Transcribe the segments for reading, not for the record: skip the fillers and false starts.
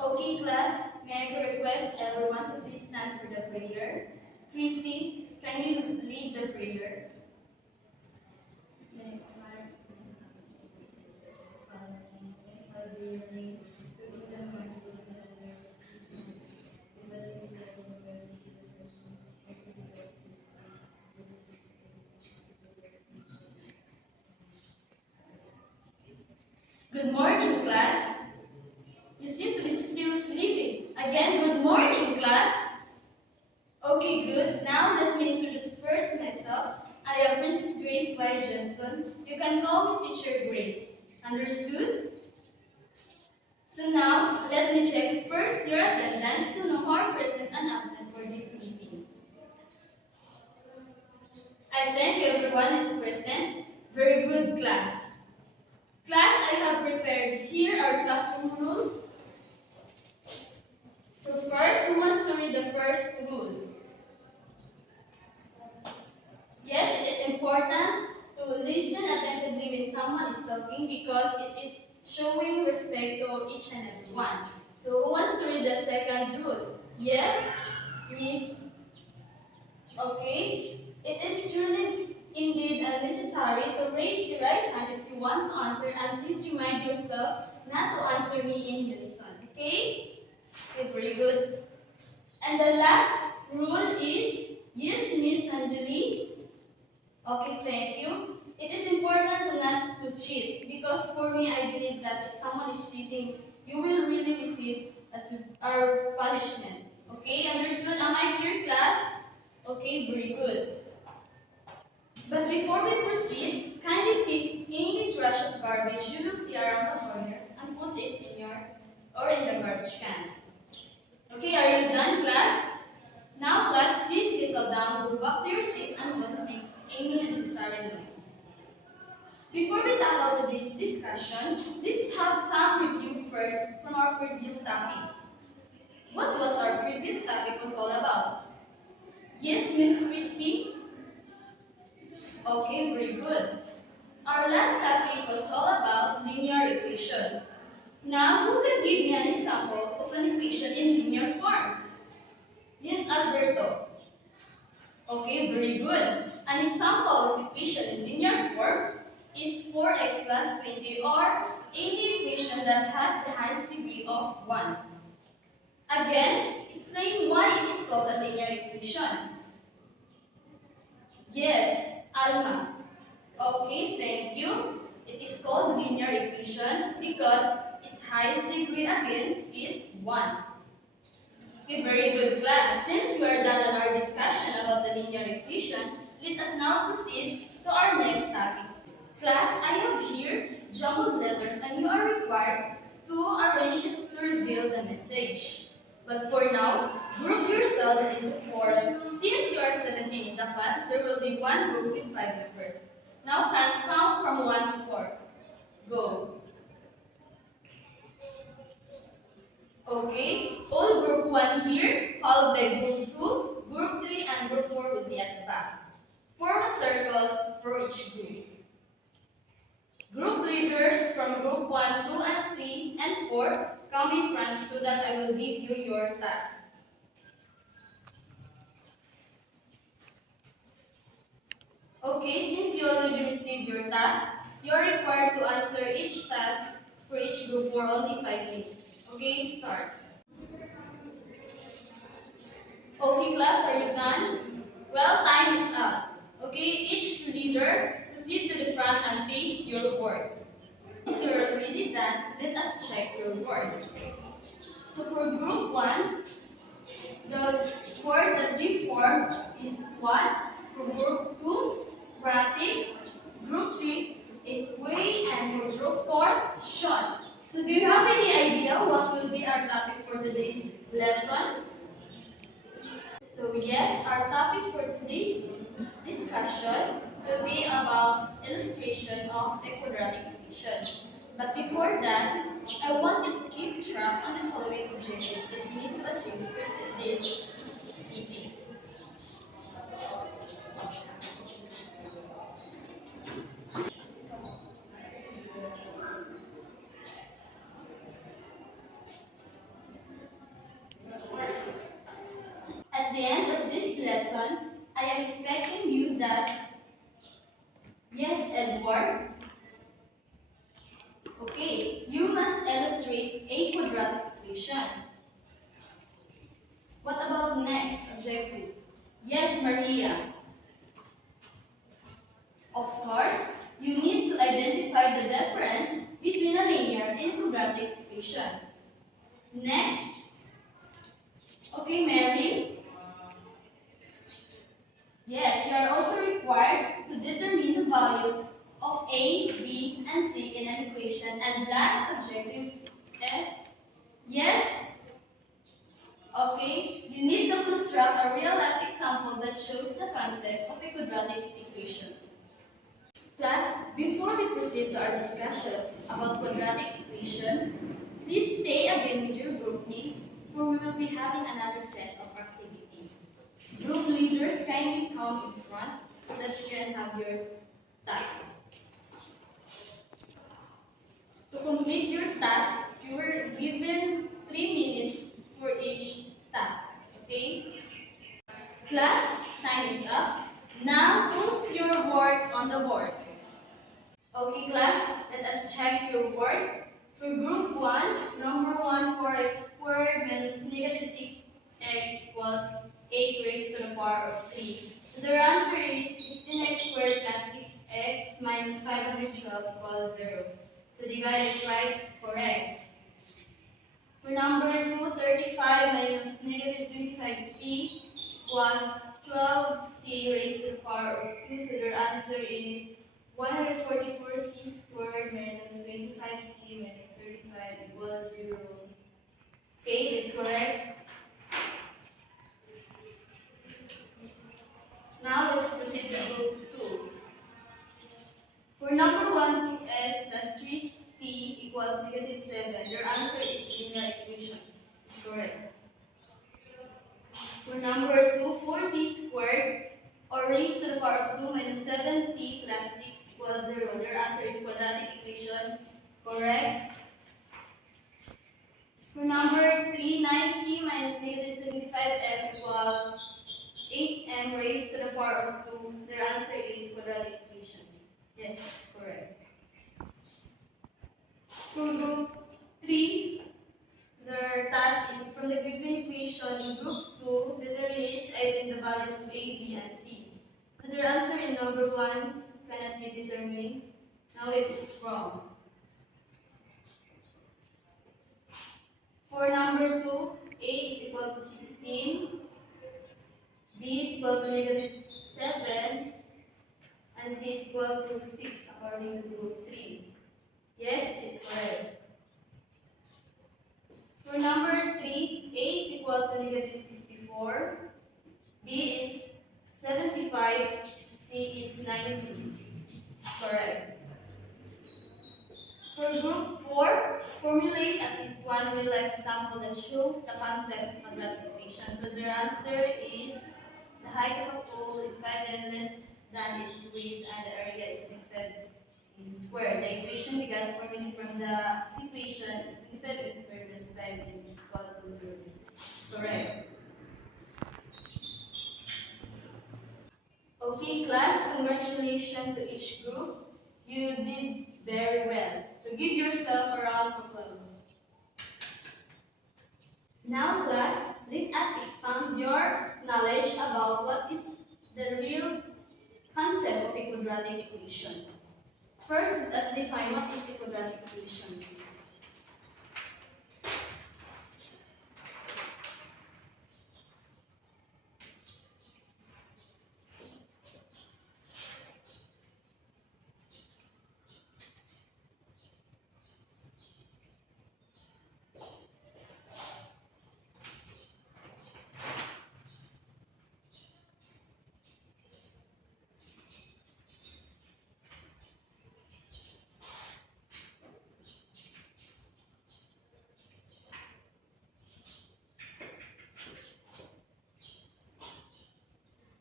Okay, class, may I request everyone to please stand for the prayer? Christy, can you lead the prayer? Good morning, class. You seem to be still sleeping. Again, good morning, class. Okay, good. Now let me introduce first myself. I am Princess Grace Y. Johnson. You can call me Teacher Grace. Understood? So now, let me check first your attendance to know who are present and absent for this meeting. I think everyone is present. Very good, class. Class, I have prepared here our classroom rules. So first, who wants to read the first rule? Yes, it is important to listen attentively when someone is talking because it is showing respect to each and every one. So who wants to read the second rule? Yes, Miss. Okay. It is truly indeed necessary to raise your right hand if you want to answer, and please remind yourself not to answer me in unison. Okay? Okay, very good. And the last rule is yes, Miss Anjali. Okay, thank you. It is important to not to cheat because for me, I believe that if someone is cheating, you will really receive a punishment. Okay, understood? Am I clear, class? Okay, very good. But before we proceed, kindly pick any trash of garbage you will see around the corner and put it in the garbage can. Okay, are you done, class? Now, class, please settle down, go back to your seat, and don't make any unnecessary noise. Before we tackle today's discussion, let's have some review first from our previous topic. What was our previous topic was all about? Yes, Miss Christie? Okay, very good. Our last topic was all about linear equation. Now, who can give me an example of an equation in linear form? Yes, Alberto. Okay, very good. An example of equation in linear form is 4x plus 20 or any equation that has the highest degree of 1. Again, explain why it is called a linear equation. Yes, Alma. Okay, thank you. It is called linear equation because its highest degree again is 1. Okay, very good, class. Since we are done on our discussion about the linear equation, let us now proceed to our next topic. Class, I have here jumbled letters and you are required to arrange it to reveal the message. But for now, group yourselves into 4. Since you are 17 in the class, there will be one group with 5 members. Now count from 1 to 4. Go. Okay, all group 1 here, followed by group 2, group 3, and group 4 will be at the back. Form a circle for each group. Group leaders from group 1, 2, and 3, and 4 come in front so that I will give you your task. Okay, since you already received your task, you are required to answer each task for each group for only 5 minutes. Okay, start. Okay, class, are you done? Well, time is up. Okay, each leader proceed to the front and paste your word. Since you're already done, let us check your word. So for group 1, the word that we formed is what? For group 2, bracket. Group 3, equate. And for group 4, short. So do you have any idea what will be our topic for today's lesson? So yes, our topic for today's discussion will be about illustration of a quadratic equation. But before that, I want you to keep track on the following objectives that you need to achieve with this meeting. Yes, Maria. Of course, you need to identify the difference between a linear and quadratic equation. Next, okay, Mary? Yes, you are also required to determine the values of A, B, and C in an equation. And last objective is, yes, okay, you need to construct a real-life example that shows the concept of a quadratic equation. Class, before we proceed to our discussion about quadratic equation, please stay again with your group mates, for we will be having another set of activity. Group leaders kindly come in front so that you can have your task. To complete your task, you were given 3 minutes for each task. Okay? Class, time is up. Now post your work on the board. Okay, class, let us check your work. For group 1, number 1 4x squared minus negative 6x equals 8 raised to the power of 3. So the answer is 16x squared plus 6x minus 512 equals 0. So divided right is correct. For number 2, 35 minus negative 25c equals 12c raised to the power of 2. So their answer is 144c squared minus 25c minus 35 equals 0. Okay, this is correct. Now let's proceed to group 2. For number 1, 2s plus 3t equals negative 7. Their answer is linear equation. Is correct. For number 2, 4t squared or raised to the power of 2 minus 7t plus 6 equals 0. Their answer is quadratic equation. Correct. For number 3, 9t minus negative 75m equals 8m raised to the power of 2. Their answer is quadratic equation. Yes, correct. For group 3, their task is from the given equation in group 2, determine each item the values of A, B, and C. So their answer in number 1 cannot be determined. Now it is wrong. For number 2, A is equal to 16, B is equal to negative 7, and C is equal to 6 according to group 3. Yes, it is correct. For number 3, A is equal to negative 64, B is 75, C is 90. Correct. For group 4, formulate at least one real-life example that shows the concept of quadratic equation. So their answer is the height of a pole is 5 and less than its width, and the area is signified in square. The equation we got formulated from the situation is signified in square plus 5 is equal to 0. Correct. Okay, class, congratulations to each group. You did very well. So give yourself a round of applause. Now, class, let us expand your knowledge about what is the real concept of a quadratic equation. First, let us define what is a quadratic equation.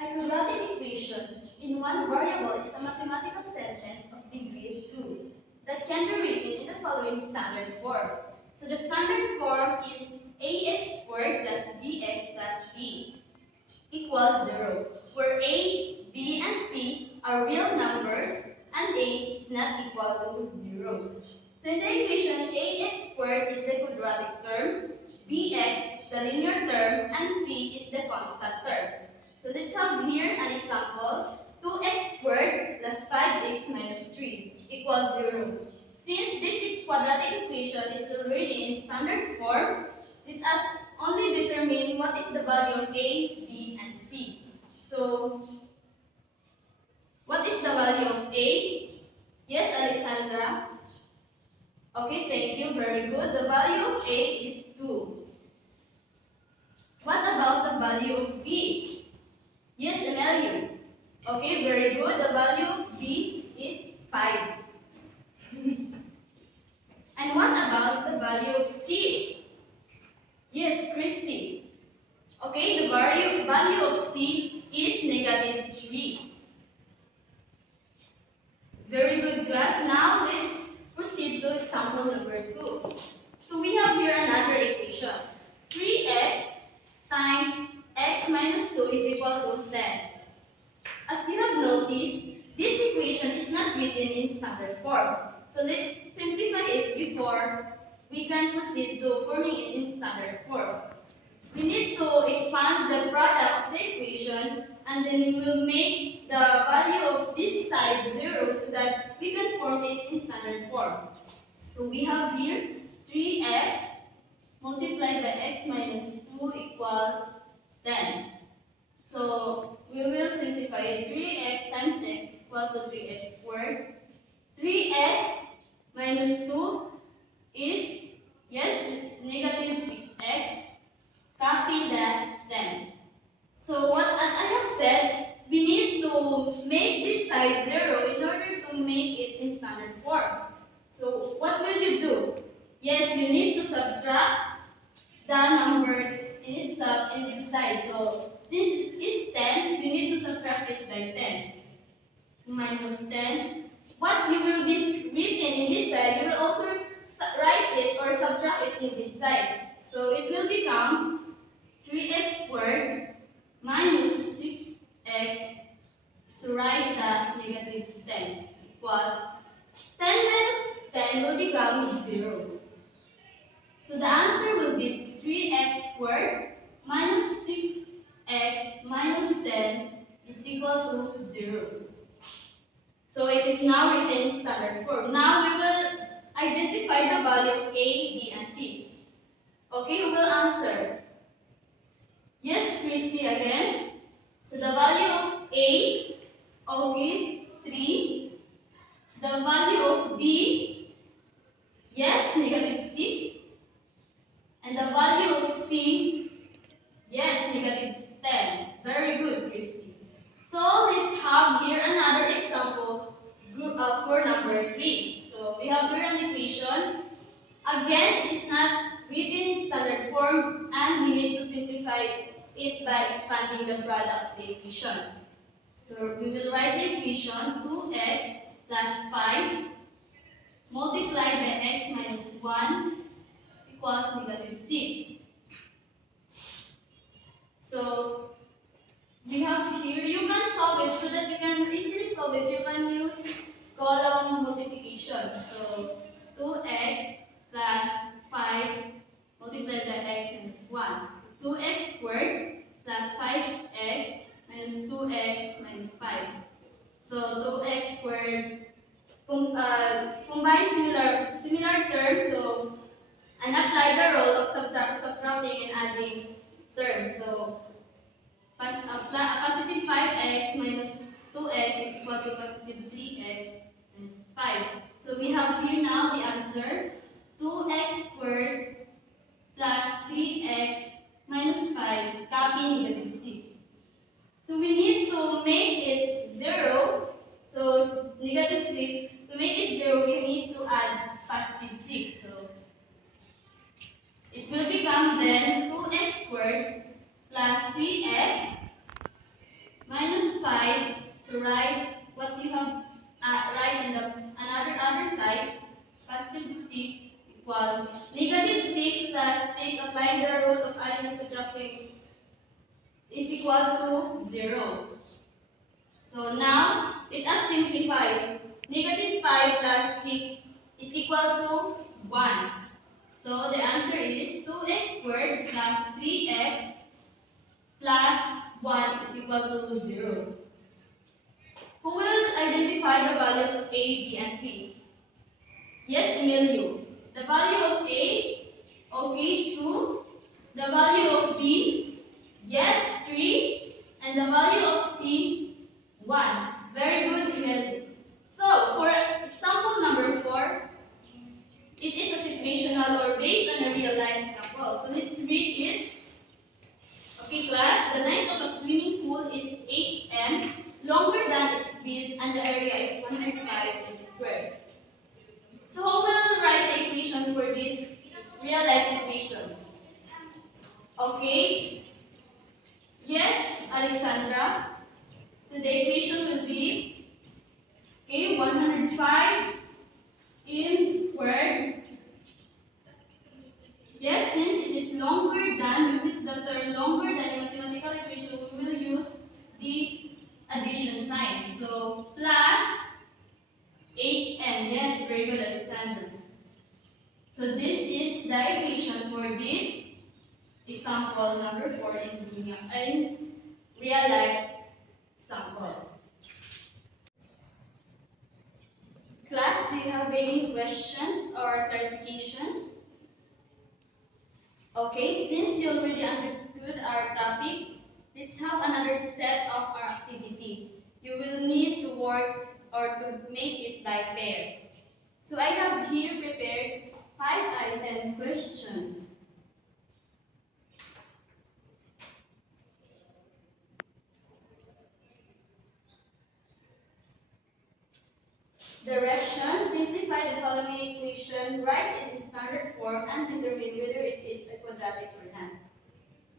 A quadratic equation in one variable is a mathematical sentence of degree 2 that can be written in the following standard form. So the standard form is ax squared plus bx plus c equals 0, where a, b, and c are real numbers and a is not equal to 0. So in the equation, ax squared is the quadratic term, bx is the linear term, and c is the constant term. So let's have here an example. 2x squared plus 5x minus 3 equals 0. Since this quadratic equation is already in standard form, let us only determine what is the value of a, b, and c. So, what is the value of a? Yes, Alexandra? Okay, thank you. Very good. The value of a is 2. What about the value of b? Yes, Emilio. Okay, very good. The value of b is 5. And what about the value of c? Yes, Christy. Okay, the value of c is negative 3. Very good, class. Now let's proceed to example number 2. So we have here another equation. 3x times x minus 2 is equal to 10. As you have noticed, this equation is not written in standard form. So let's simplify it before we can proceed to forming it in standard form. We need to expand the product of the equation, and then we will make the value of this side 0 so that we can form it in standard form. So we have here 3x multiplied by x minus 2 equals 10. So we will simplify it. 3x times x is equal to 3x squared. 3x minus 2 is, yes, it's negative 6x. Copy that 10. So what, as I have said, we need to make this side 0 in order to make it in standard form. So what will you do? Yes, you need to subtract the number in itself in this side. So since it is 10, you need to subtract it by 10. Minus 10. What you will be written in this side, you will also write it or subtract it in this side. So it will become 3x squared minus 6x. So write that negative 10 equals 10 minus 10 will become 0. So the answer will be 3x squared minus 6x minus 10 is equal to 0. So it is now written in standard form. Now we will identify the value of a, b, and c. Okay, we will answer. Yes, Christy again. So the value of a, okay, 3. The value of b, yes, negative 6. And the value of c, yes, negative 10. Very good, Christy. So let's have here another example for number 3. So we have here an equation. Again, it is not written in standard form, and we need to simplify it by expanding the product of the equation. So we will write the equation 2x plus 5 multiplied by x minus 1 equals negative 6. So we have here, you can solve it so that you can easily solve it. You can use column multiplication. So 2x plus 5 multiplied by x minus 1. So 2x squared plus 5x minus 2x minus 5. So 2x squared combine similar terms, so and apply the rule of subtracting and adding terms. So positive 5x minus 2x is equal to positive 3x minus 5. So we have here now the answer 2x squared plus 3x minus 5, copy negative 6. So we need to make it 0. So negative 6, to make it 0, we need to add positive 6. So it will become then 2x squared plus 3x minus 5. So write what we have write in the other side. Positive 6 equals negative 6 plus 6, applying the rule of adding and subtracting, is equal to 0. So now let us simplify. Negative 5 plus 6 is equal to 1. So the answer is 2x squared plus 3x plus 1 is equal to 0. Who will identify the values of A, B, and C? Yes, Emilio. The value of A, okay, 2. The value of B, yes, 3. And the value of C, 1. Very good, Emilio. So, for example number 4, it is a situational or based on a real life example. So, let's read it. Okay, class, the length of a swimming pool is 8 m, longer than its width, and the area is 105 m squared. So, how will write the equation for this real life situation? Okay, yes, Alexandra. So, the equation will be, okay, 105 m squared. Yes, since it is longer than, uses the term longer than in mathematical equation, we will use the addition sign. So, plus 8m. Yes, very good, Alexander. So, this is the equation for this example number 4 in real life example. Class, do you have any questions or clarifications? Okay, since you already understood our topic, let's have another set of our activity. You will need to work or to make it by pair. So I have here prepared 5-item question. Direction, simplify the following equation, write it in standard form, and determine whether it is a quadratic or not.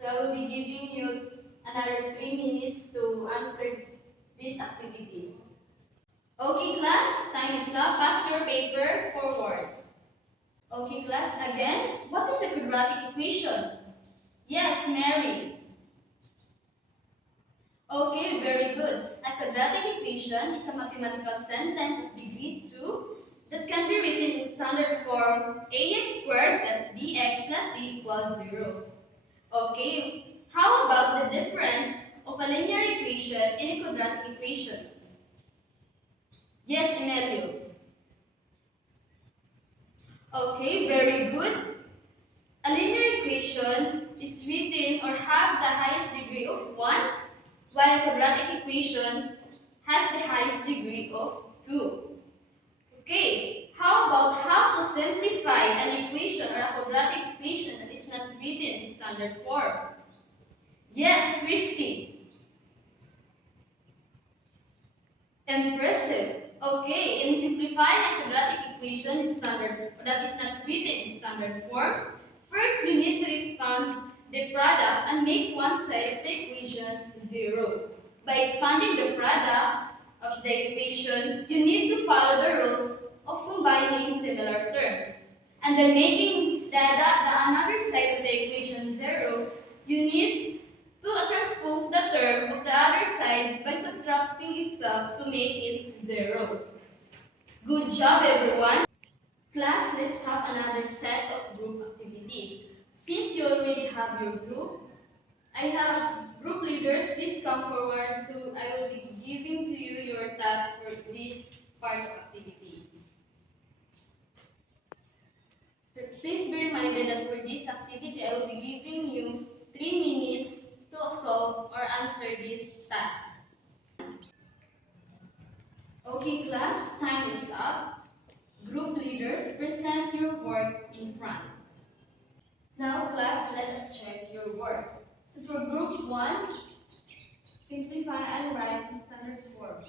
So I will be giving you another 3 minutes to answer this activity. Okay, class, time is up. Pass your papers forward. Okay, class, again, what is a quadratic equation? Yes, Mary. Okay, very good. A quadratic equation is a mathematical sentence of degree 2 that can be written in standard form ax squared plus bx plus c equals 0. Okay, how about the difference of a linear equation in a quadratic equation? Yes, Emilio. Okay, very good. A linear equation is written or have the highest degree of 1, while a quadratic equation has the highest degree of 2. Okay, how about how to simplify an equation or a quadratic equation that is not written in standard form? Yes, Christy. Impressive. Okay, in simplifying a quadratic equation in standard that is not written in standard form, first you need to expand the product and make one side of the equation 0. By expanding the product of the equation, you need to follow the rules of combining similar terms. And then making the another side of the equation 0, you need to transpose the term of the other side by subtracting itself to make it 0. Good job, everyone! Class, let's have another set of group activities. Since you already have your group, I have group leaders. Please come forward so I will be giving to you your task for this part of activity. Please be reminded that for this activity, I will be giving you 3 minutes to solve or answer this task. Okay, class, time is up. Group leaders, present your work in front. Now, class, let us check your work. So for group 1, simplify and write in standard form.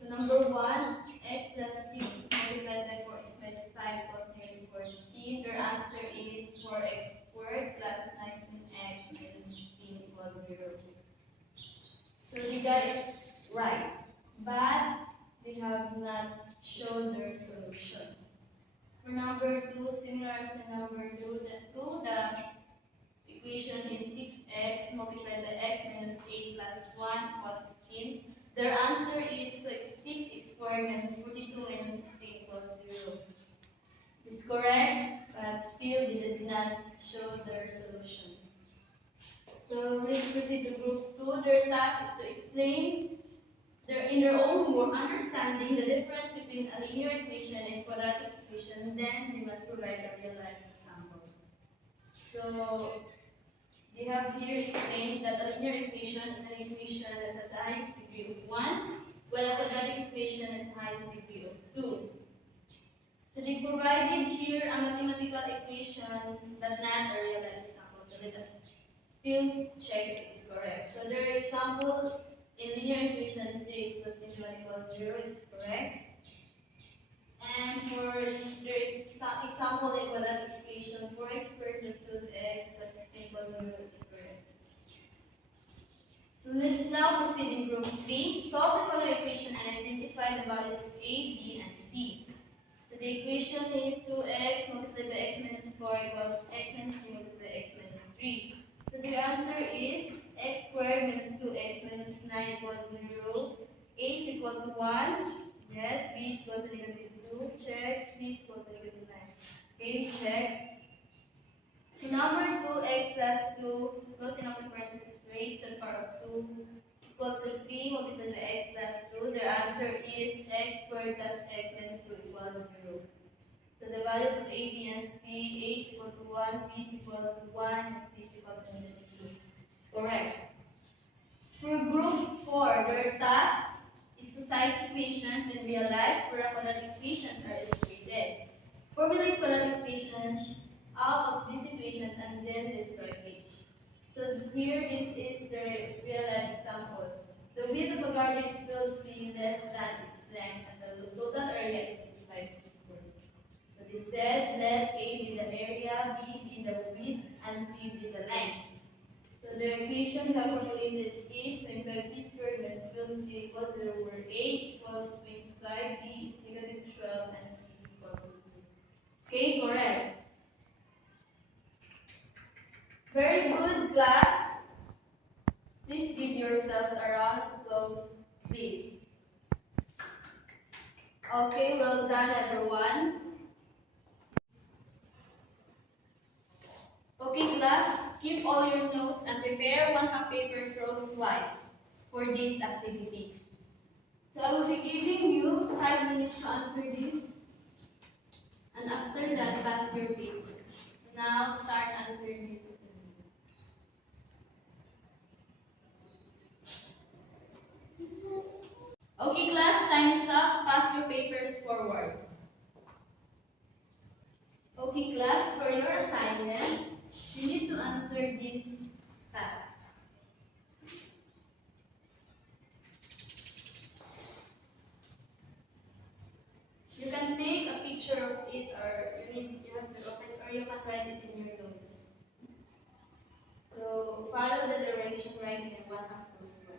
So number 1, x plus 6 multiplied by 4x minus 5 equals negative 14. Their answer is 4x squared plus 19x minus 16 equals 0. So they got it right, but they have not shown their solution. For number 2, similar as to number 2, the equation is 6x multiplied by x minus 8 plus 1 equals 16. Their answer is 6x squared minus 42 minus 16 equals 0. This is correct, but still they did not show their solution. So let's proceed to group 2. Their task is to explain in their own word, understanding the difference between a linear equation and quadratic equation. Then they must provide a real life example. So we have here explained that a linear equation is an equation that has the highest degree of 1, while a quadratic equation has the highest degree of 2. So they provided here a mathematical equation but not a real life example. So let us still check if it is correct. So their example in linear equation is 3x plus 21 equals 0. It is correct. And for their example in quadratic equation, 4x squared plus 2x plus 15 equals 0 is correct. So let's now proceed in group 3. Solve the following equation and identify the values of a, b, and c. So the equation is 2x multiplied by x minus 4 equals x minus 3 multiplied by x minus 3. So the answer is x squared minus 2x minus 9 equals 0. A is equal to 1. Yes. B is equal to negative 2. Check. C is equal to negative 9. Okay, check. So number 2x plus 2 close and open parenthesis raised to the power of 2 is equal to 3 multiplied by x plus 2. Their answer is x squared plus x minus 2 equals 0. So the values of a, b, and c, a is equal to 1, b is equal to 1, and c is equal to negative 2. It's correct. For group 4, their task is to cite equations in real life where quadratic equations are illustrated. Formulate quadratic equations out of these equations and then destroy each. So here this is the real life example. The width of a garden is 12 c less than its length and the total area is 25 c squared. So they said let A be the area, B be the width, and C be the length. So the equation we have formulated is 25c squared minus 12c equals 0, where a is equal to 25, b is negative 12, and c is equal to 0. Okay, correct. Very good, class. Please give yourselves a round of applause, please. Okay, well done, everyone. Okay, class, keep all your notes and prepare one half paper crosswise for this activity. So I will be giving you 5 minutes to answer this, and after that, pass your paper. So now, start answering this. Okay, class, time is up. Pass your papers forward. Okay, class, for your assignment, you need to answer this fast. You can take a picture of it, or you have to open it, or you can write it in your notes. So follow the direction writing in one half crosswise.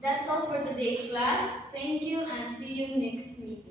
That's all for today's class. Thank you and see you next meeting.